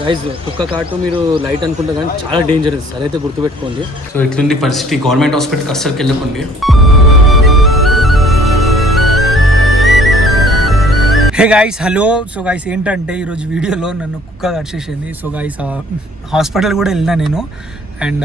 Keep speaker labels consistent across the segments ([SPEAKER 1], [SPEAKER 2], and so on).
[SPEAKER 1] Guys కుక్క కాటు మీరు లైట్ అనుకుంటారు కానీ చాలా డేంజరస్ అదైతే గుర్తుపెట్టుకోండి. సో ఇట్లుంది పరిస్థితి గవర్నమెంట్ హాస్పిటల్కి అస్సలు వెళ్ళకండి. Hey guys hello so guys ఏంటంటే ఈరోజు వీడియోలో నన్ను కుక్క కరిచేసింది. సో గాయస్ హాస్పిటల్ కూడా వెళ్ళినా నేను. అండ్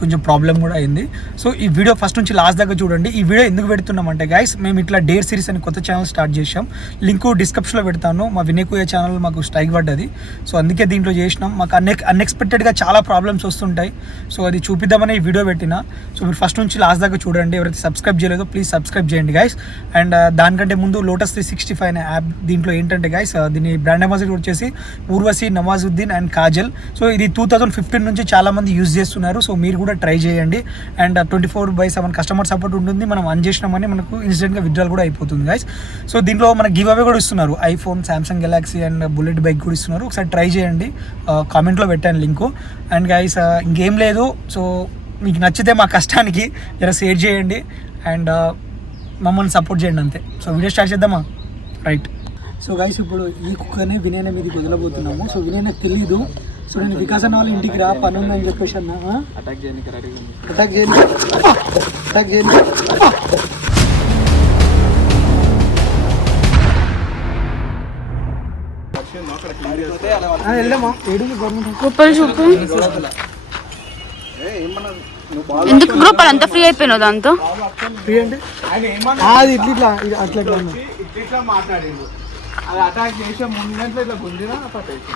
[SPEAKER 1] కొంచెం ప్రాబ్లం కూడా అయింది. సో ఈ వీడియో ఫస్ట్ నుంచి లాస్ట్ దాకా చూడండి. ఈ వీడియో ఎందుకు పెడుతున్నామంటే గాయస్ మేము ఇట్లా డేర్ సిరీస్ అని కొత్త ఛానల్ స్టార్ట్ చేసాం లింక్ డిస్క్రిప్షన్లో పెడతాను. మా వినయకుయ ఛానల్ మాకు స్ట్రైక్ పడ్డది. సో అందుకే దీంట్లో చేసినాం. మాకు అన్ఎ అన్ఎక్స్పెక్టెడ్గా చాలా ప్రాబ్లమ్స్ వస్తుంటాయి. సో అది చూపిద్దామని ఈ వీడియో పెట్టిన. సో మీరు ఫస్ట్ నుంచి లాస్ట్ దాకా చూడండి. ఎవరైతే సబ్స్క్రైబ్ చేయలేదో ప్లీజ్ సబ్స్క్రైబ్ చేయండి గైస్ అండ్ దానికంటే ముందు లోటస్ త్రీ సిక్స్టీ ఫైవ్ అనే యాప్ దీంట్లో ఏంటంటే గైస్ దీని బ్రాండ్ అంబాసిడర్ వచ్చేసి ఊర్వశి నవాజుద్దీన్ అండ్ కాజల్. సో ఇది టూ థౌజండ్ ఫిఫ్టీన్ నుంచి చాలామంది యూజ్ చేస్తున్నారు. సో మీరు కూడా ట్రై చేయండి. And twenty four by seven customer support ఉంటుంది. మనం అన్ చేసినామని మనకు ఇన్స్టెంట్గా విత్డ్రాల్ కూడా అయిపోతుంది గైస్ సో దీంట్లో మనకి గివ్ అవే కూడా ఇస్తున్నారు. IPhone Samsung Galaxy and bullet bike కూడా ఇస్తున్నారు. ఒకసారి ట్రై చేయండి. కామెంట్లో పెట్టాను లింకు అండ్ గైస్ ఇంకేం లేదు. సో మీకు నచ్చితే మా కష్టానికి జర షేర్ చేయండి. అండ్ మమ్మల్ని సపోర్ట్ చేయండి అంతే. సో వీడియో స్టార్ట్ చేద్దామా? రైట్ సో గైస్ ఇప్పుడు ఈ కుక్కనే వినయన మీదకి వదలబోతున్నాము. సో వినయ్ నాకు తెలీదు. సో నేను వికాస్ అన్న వాళ్ళ ఇంటికి రా పని ఉందని చెప్పేసి అన్న. అటాక్ రెడీ
[SPEAKER 2] అటాక్
[SPEAKER 3] ఎందుకు గ్రూప్ అంత ఫ్రీ అయిపోయినావు దాంతో?
[SPEAKER 2] ఫ్రీ అంటే? అది ఇట్లా ఇట్లా అట్లా ఇట్లా ఉంది.
[SPEAKER 4] ఇట్లా మాట్లాడిండు. అది అటాక్ చేసే ముందు గంటలు ఇట్లా గుంజినా పట్టేసి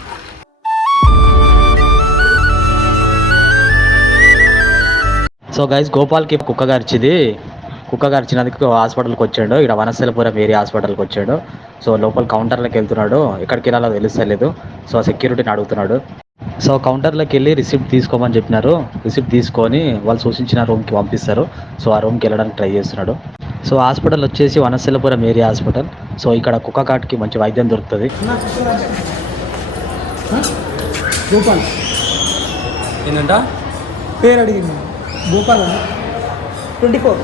[SPEAKER 5] సో గైస్ గోపాల్కి కుక్క గరిచింది. కుక్క గరిచినందుకు హాస్పిటల్కి వచ్చాడు. ఇక్కడ వనస్థలపురం ఏరియా హాస్పిటల్కి వచ్చాడు. సో లోపల కౌంటర్లోకి వెళ్తున్నాడు. ఎక్కడికి వెళ్ళాలో తెలుస్తలేదు. సో సెక్యూరిటీని అడుగుతున్నాడు. సో కౌంటర్లోకి వెళ్ళి రిసిప్ట్ తీసుకోమని చెప్పినారు. రిసిప్ట్ తీసుకొని వాళ్ళు సూచించిన రూమ్కి పంపిస్తారు. సో ఆ రూమ్కి వెళ్ళడానికి ట్రై చేస్తున్నాడు. సో హాస్పిటల్ వచ్చేసి వనస్థలపురం ఏరియా హాస్పిటల్. సో ఇక్కడ కుక్క కాటుకి మంచి వైద్యం దొరుకుతుంది.
[SPEAKER 2] గోపాల్.
[SPEAKER 1] ఏంటంట?
[SPEAKER 2] పేరు అడిగింది. Gopal twenty four.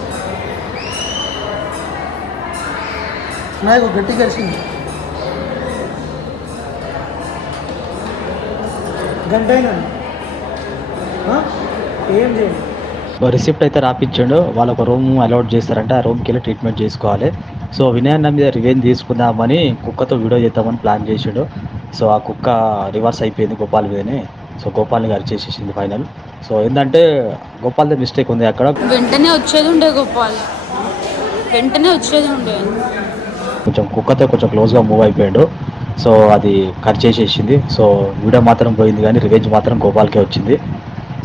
[SPEAKER 2] నాకు గట్టి కలిసింది గంట అయినా? ఏం చేయండి?
[SPEAKER 5] రిసిప్ట్ అయితే రాపించాడు. వాళ్ళు ఒక రూమ్ అలౌట్ చేస్తారంటే ఆ రూమ్కి వెళ్ళి ట్రీట్మెంట్ చేసుకోవాలి. సో వినయ్ అన్న మీద రివెంజ్ తీసుకుందామని కుక్కతో వీడియో చేద్దామని ప్లాన్ చేసాడు. సో ఆ కుక్క రివర్స్ అయిపోయింది గోపాల్ మీదనే. సో గోపాల్ని గారు చేసేసింది ఫైనల్. సో ఏంటంటే గోపాల్ది మిస్టేక్ ఉంది అక్కడ.
[SPEAKER 3] వెంటనే వచ్చేది ఉండే గోపాల్. వెంటనే వచ్చేది ఉండే.
[SPEAKER 5] కొంచెం కుక్కతో కొంచెం క్లోజ్గా మూవ్ అయిపోయాడు. సో అది కట్ చేసేసింది. సో వీడియో మాత్రం పోయింది కానీ రివెంజ్ మాత్రం గోపాల్కే వచ్చింది.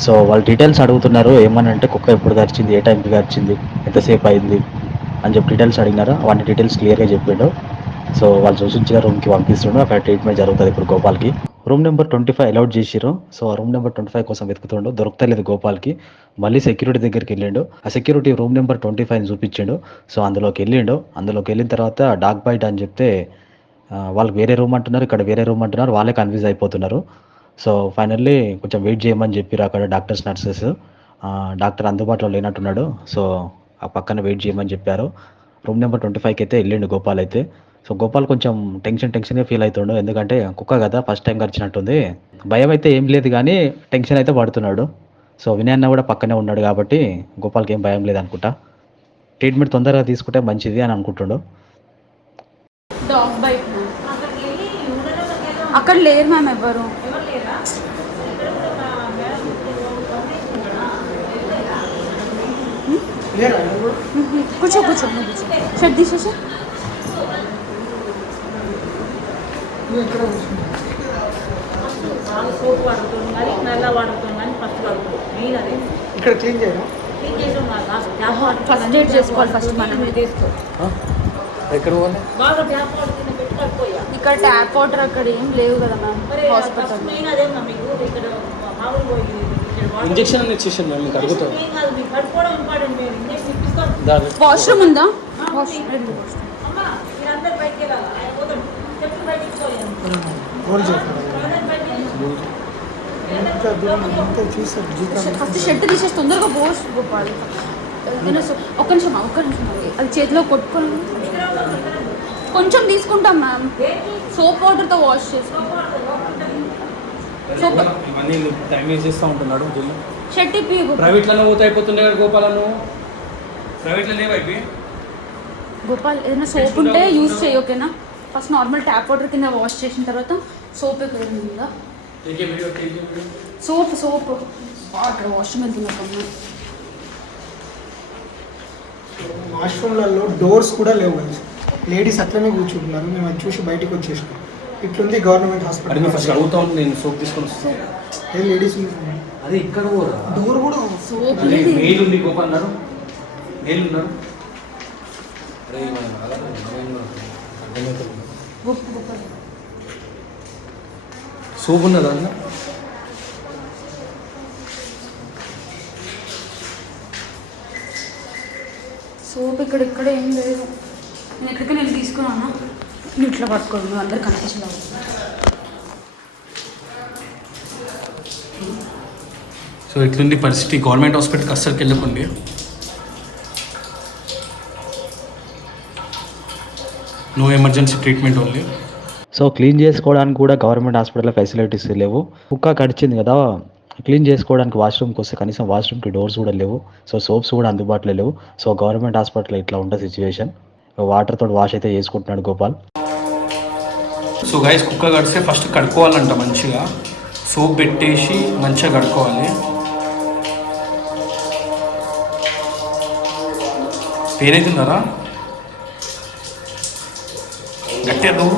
[SPEAKER 5] సో వాళ్ళు డీటెయిల్స్ అడుగుతున్నారు ఏమని అంటే కుక్క ఎప్పుడు గరిచింది ఏ టైంకి గరిచింది ఎంతసేపు అయింది అని చెప్పి డీటెయిల్స్ అడిగినారు. అవన్నీ డీటెయిల్స్ క్లియర్గా చెప్పిండు. సో వాళ్ళు సూచించిన రూమ్కి పంపిస్తుండ్రు అక్కడ ట్రీట్మెంట్ జరుగుతుంది ఇప్పుడు గోపాల్కి. Room number twenty five allot చేసిరు సో ఆ రూమ్ నెంబర్ ట్వంటీ ఫైవ్ కోసం వెతుకుతుండు. దొరకలేదు గోపాల్కి. మళ్ళీ సెక్యూరిటీ దగ్గరికి వెళ్ళిండు. ఆ security room number twenty five చూపించిండు. So అందులోకి వెళ్ళిండు. అందులోకి వెళ్ళిన తర్వాత డాక్ బైట్ అని చెప్తే వాళ్ళు వాళ్ళకి వేరే రూమ్ అంటున్నారు. ఇక్కడ వేరే రూమ్ అంటున్నారు. వాళ్ళే కన్ఫ్యూజ్ అయిపోతున్నారు. సో ఫైనల్లీ కొంచెం వెయిట్ చేయమని చెప్పారు అక్కడ డాక్టర్స్ నర్సెస్. డాక్టర్ అందుబాటులో లేనట్టున్నాడు. సో ఆ పక్కన వెయిట్ చేయమని చెప్పారు. రూమ్ నెంబర్ ట్వంటీ ఫైవ్కి అయితే వెళ్ళిండు గోపాల్ అయితే. సో గోపాల్ కొంచెం టెన్షన్ టెన్షన్గా ఫీల్ అవుతుండు ఎందుకంటే కుక్క కదా ఫస్ట్ టైం గడిచినట్టుంది భయం అయితే ఏం లేదు కానీ టెన్షన్ అయితే పడుతున్నాడు. సో వినయ్ అన్న కూడా పక్కనే ఉన్నాడు కాబట్టి గోపాల్కి ఏం భయం లేదు అనుకుంటా. ట్రీట్మెంట్ తొందరగా తీసుకుంటే మంచిది అని అనుకుంటుండు.
[SPEAKER 3] అక్కడ లేరు మ్యామ్ ఎవరు?
[SPEAKER 2] లేరా ఎవరు?
[SPEAKER 3] కూర్చో కూర్చో నువ్వు కూర్చో షర్ట్ తీసేసి
[SPEAKER 2] నువ్వు ఎక్కడ కూర్చున్నావు?
[SPEAKER 6] సోపు వాడుతుంది కానీ నల్ల వాడుతుంది కానీ ఫస్ట్ వాడుతుంది. మెయిన్ అది.
[SPEAKER 2] ఇక్కడ క్లీన్ చేయరా
[SPEAKER 6] క్లీన్ చేసి ఉన్నారు
[SPEAKER 3] ఫస్ట్ ఎయిడ్ చేసుకోవాలి ఫస్ట్ మనం.
[SPEAKER 6] తీసుకో.
[SPEAKER 1] ఎక్కడ పోవాలి?
[SPEAKER 6] బాగా ట్యాప్ వాటర్ కింద పెట్టి కట్టుకోయ్యా
[SPEAKER 3] ఇక్కడ ట్యాప్ వాటర్ అక్కడ ఏం లేవు కదా మ్యామ్
[SPEAKER 6] మరి
[SPEAKER 3] హాస్పిటల్
[SPEAKER 6] మెయిన్ అదేమన్నా మీకు ఇక్కడ మామూలు పోయి ఇక్కడ వాటర్
[SPEAKER 1] ఇంజక్షన్ అని ఇచ్చేసాను మేము మీకు అడుగుతాం.
[SPEAKER 3] వాష్రూమ్ ఉందా? ఫస్ట్ షర్ట్ తీసేసి తొందరగా పోస్ట్ గోపాల్. ఒక్క నిమిషం ఒక్క నిమిషం. అది చేతిలో కొట్టుకొని కొంచెం తీసుకుంటాం మ్యామ్. సోప్ వాటర్తో వాష్ చేస్తాం సోప్
[SPEAKER 7] ఇవన్నీ టైం వేస్ట్ చేస్తూ ఉంటున్నాడు ప్రైవేట్లలో కదా గోపాలను ప్రైవేట్లో లేవు అయిపోయి
[SPEAKER 3] గోపాల్ ఏదైనా సోప్ ఉంటే యూస్ చేయి ఓకేనా? ఫస్ట్ నార్మల్ ట్యాప్ వాటర్ కింద వాష్ చేసిన తర్వాత సోప్ ఎక్కడ ఉందా సోప్ సోప్. అక్కడ వాష్రూమ్ వెళ్తున్నా
[SPEAKER 1] వాష్రూమ్లలో డోర్స్ కూడా లేవు లేడీస్ అట్లనే కూర్చుంటున్నారు. మేము అది చూసి బయటకు వచ్చేసినాం. ఇట్లుంది గవర్నమెంట్
[SPEAKER 7] అది నేను ఫస్ట్
[SPEAKER 1] హాస్పిటల్
[SPEAKER 7] అడుగుతా నేను సోప్ తీసుకొని వస్తాను
[SPEAKER 1] ఏ లేడీస్
[SPEAKER 7] అది ఇక్కడ కూడా.
[SPEAKER 1] డోర్ కూడా
[SPEAKER 3] సోప్
[SPEAKER 7] అదే మెయిల్ ఉంది గోపాల్ అన్నారు. మెయిల్ ఉన్నారు. సోప్ ఉన్నదా అందులో
[SPEAKER 3] సోప్ ఇక్కడ ఇక్కడ ఏం లేదు. నేను ఎక్కడికి నేను తీసుకున్నానా నువ్వు ఇట్లా పట్టుకోండి నువ్వు అందరు కనిపించలేవు
[SPEAKER 7] సో ఇట్లుంది పరిస్థితి? గవర్నమెంట్ హాస్పిటల్కి అస్సలకి వెళ్ళకండి. No emergency treatment only
[SPEAKER 5] so clean చేసుకోవడానికి కూడా గవర్నమెంట్ హాస్పిటల్లో ఫెసిలిటీస్ లేవు. కుక్క కడిచింది కదా క్లీన్ చేసుకోవడానికి వాష్రూమ్కి వస్తే కనీసం వాష్రూమ్కి డోర్స్ కూడా లేవు. సో సోప్స్ కూడా అందుబాటులో లేవు. సో గవర్నమెంట్ హాస్పిటల్ ఇట్లా ఉంటుంది సిచ్యువేషన్ వాటర్ తోటి వాష్ అయితే చేసుకుంటున్నాడు గోపాల్.
[SPEAKER 7] సో గైస్ కుక్క కడిస్తే ఫస్ట్ కడుక్కోవాలంట మంచిగా. సోప్ పెట్టేసి మంచిగా కడుక్కోవాలి. గట్టిగా నువ్వు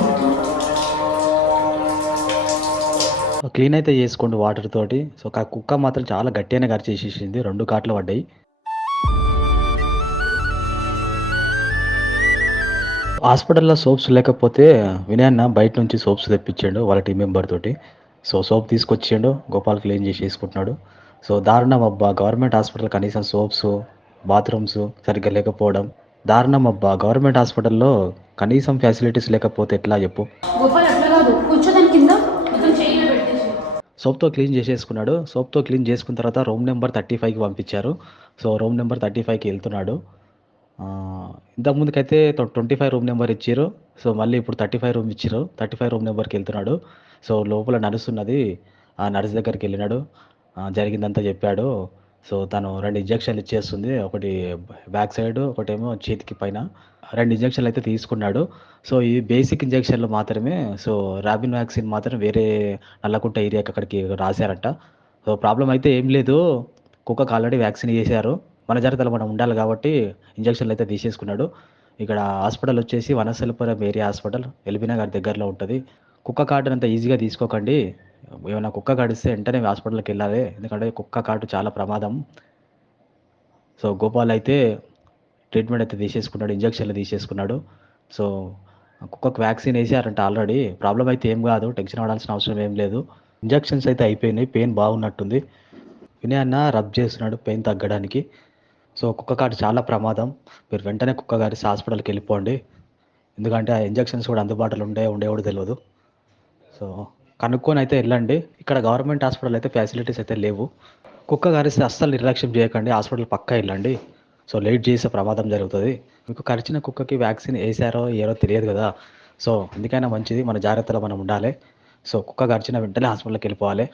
[SPEAKER 5] క్లీన్ అయితే చేసుకోండి వాటర్ తోటి. సో కుక్క మాత్రం చాలా గట్టిగానే గరిచేసేసింది రెండు కాట్లు పడ్డాయి. హాస్పిటల్లో సోప్స్ లేకపోతే వినయన్న బయట నుంచి సోప్స్ తెప్పించాడు వాళ్ళ టీం మెంబర్ తోటి. సో సోప్ తీసుకొచ్చిండు గోపాల్ క్లీన్ చేసి వేసుకుంటున్నాడు. సో దారుణం అబ్బా. గవర్నమెంట్ హాస్పిటల్ కనీసం సోప్స్ బాత్రూమ్స్ సరిగ్గా లేకపోవడం. దారుణం అబ్బా. గవర్నమెంట్ హాస్పిటల్లో కనీసం ఫెసిలిటీస్ లేకపోతే ఎట్లా చెప్పు? సోప్తో క్లీన్ చేసేసుకున్నాడు. సోప్తో క్లీన్ చేసుకున్న తర్వాత రూమ్ నెంబర్ థర్టీ ఫైవ్కి పంపించారు. సో రూమ్ నెంబర్ థర్టీ ఫైవ్కి వెళ్తున్నాడు. ఇంతకుముందుకైతే ట్వంటీ ఫైవ్ రూమ్ నెంబర్ ఇచ్చారు సో మళ్ళీ ఇప్పుడు థర్టీ ఫైవ్ రూమ్ ఇచ్చారు థర్టీ ఫైవ్ రూమ్ నెంబర్కి వెళ్తున్నాడు. సో లోపల నడుస్తున్నది ఆ నర్స్ దగ్గరికి వెళ్ళినాడు. జరిగిందంతా చెప్పాడు. సో తను రెండు ఇంజక్షన్లు ఇచ్చేస్తుంది. ఒకటి బ్యాక్ సైడ్ ఒకటేమో చేతికి పైన. రెండు ఇంజక్షన్లు అయితే తీసుకున్నాడు. సో ఈ బేసిక్ ఇంజక్షన్లు మాత్రమే సో రాబిన్ వ్యాక్సిన్ మాత్రం వేరే నల్లకుంట ఏరియాకి అక్కడికి రాశారంట. సో ప్రాబ్లం అయితే ఏం లేదు. కుక్కకు ఆల్రెడీ వ్యాక్సిన్ చేశారు. మన జాగ్రత్తలో మనం ఉండాలి కాబట్టి ఇంజక్షన్లు అయితే తీసేసుకున్నాడు. ఇక్కడ హాస్పిటల్ వచ్చేసి వనసలపురం ఏరియా హాస్పిటల్ ఎల్బీ నగర్ దగ్గరలో ఉంటుంది. కుక్క కార్డుని అంత ఈజీగా తీసుకోకండి. ఏమైనా కుక్క కాడిస్తే వెంటనే హాస్పిటల్కి వెళ్ళాలి. ఎందుకంటే కుక్క కాటు చాలా ప్రమాదం. సో గోపాల్ అయితే ట్రీట్మెంట్ అయితే తీసేసుకున్నాడు ఇంజక్షన్లు తీసేసుకున్నాడు. సో కుక్కకు వ్యాక్సిన్ వేసారంట ఆల్రెడీ. ప్రాబ్లం అయితే ఏం కాదు టెన్షన్ పడాల్సిన అవసరం ఏం లేదు. ఇంజక్షన్స్ అయితే అయిపోయినాయి పెయిన్ బాగున్నట్టుంది. వినయ్ అన్న రబ్ చేస్తున్నాడు పెయిన్ తగ్గడానికి. సో కుక్క కాటు చాలా ప్రమాదం. మీరు వెంటనే కుక్క గారి హాస్పిటల్కి వెళ్ళిపోండి. ఎందుకంటే ఆ ఇంజెక్షన్స్ కూడా అందుబాటులో ఉండే ఉండేవాడు కూడా తెలియదు సో కనుక్కొని అయితే వెళ్ళండి. ఇక్కడ గవర్నమెంట్ హాస్పిటల్ అయితే ఫెసిలిటీస్ అయితే లేవు. కుక్క కరిస్తే అస్సలు నిర్లక్ష్యం చేయకండి. హాస్పిటల్ పక్క వెళ్ళండి. సో లేట్ చేసే ప్రమాదం జరుగుతుంది. మీకు కరిచిన కుక్కకి వ్యాక్సిన్ వేసారో ఏరో తెలియదు కదా. సో ఎందుకైనా మంచిది. మన జాగ్రత్తలో మనం ఉండాలి. సో కుక్క కరిచిన వెంటనే హాస్పిటల్కి వెళ్ళిపోవాలి.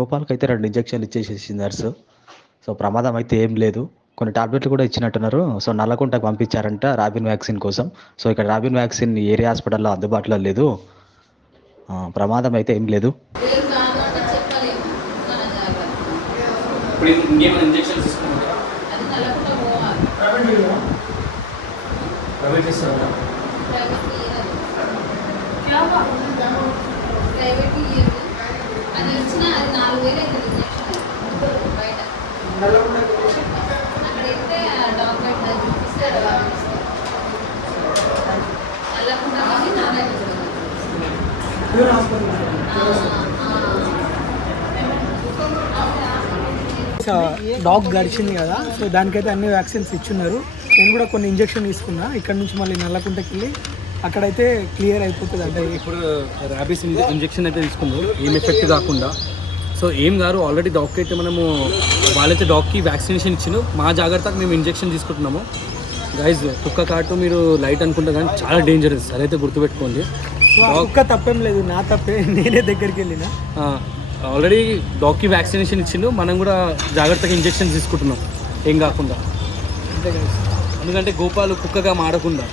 [SPEAKER 5] గోపాల్కి అయితే రెండు ఇంజక్షన్లు ఇచ్చేసేసి నర్సు. సో ప్రమాదం అయితే ఏం లేదు. కొన్ని టాబ్లెట్లు కూడా ఇచ్చినట్టున్నారు. సో నల్లకుంటకు పంపించారంట రాబిన్ వ్యాక్సిన్ కోసం. సో ఇక్కడ రాబిన్ వ్యాక్సిన్ ఏరియా హాస్పిటల్లో అందుబాటులో లేదు. ఆ, ప్రమాదం అయితే ఏం లేదు.
[SPEAKER 7] ప్రైవేట్
[SPEAKER 8] అది ఇచ్చిన అది నాలుగు వేలు అవుతుంది ఇంజక్షన్ బయట అక్కడ వెళ్తే డాక్టర్ ఇస్తాడు అల్లకుండా కానీ నారాయణ
[SPEAKER 1] డాగ్ గడిచింది కదా సో దానికైతే అన్ని వ్యాక్సిన్స్ ఇచ్చున్నారు. నేను కూడా కొన్ని ఇంజక్షన్ తీసుకున్నా ఇక్కడ నుంచి మళ్ళీ నల్లకుంటకి వెళ్ళి అక్కడైతే క్లియర్ అయిపోతుంది అంటే.
[SPEAKER 7] ఇప్పుడు ర్యాబీస్ ఇంజెక్షన్ అయితే తీసుకుందాం ఏం ఎఫెక్ట్ కాకుండా.
[SPEAKER 9] సో ఏం గారు ఆల్రెడీ డాగ్కి అయితే మనము వాళ్ళైతే డాగ్కి వ్యాక్సినేషన్ ఇచ్చిండు. మా జాగ్రత్తకు మేము ఇంజెక్షన్ తీసుకుంటున్నాము. గైజ్ కుక్క కాటు మీరు లైట్ అనుకుంటే కానీ చాలా డేంజరస్ అదైతే గుర్తుపెట్టుకోండి.
[SPEAKER 2] కుక్క తప్పేం లేదు నా తప్పే నేనే దగ్గరికి వెళ్ళిన.
[SPEAKER 9] ఆల్రెడీ డాక్కి వ్యాక్సినేషన్ ఇచ్చిండు. మనం కూడా జాగ్రత్తగా ఇంజెక్షన్ తీసుకుంటున్నాం. ఏం కాకుండా. ఎందుకంటే గోపాలు కుక్కగా మాడకుండా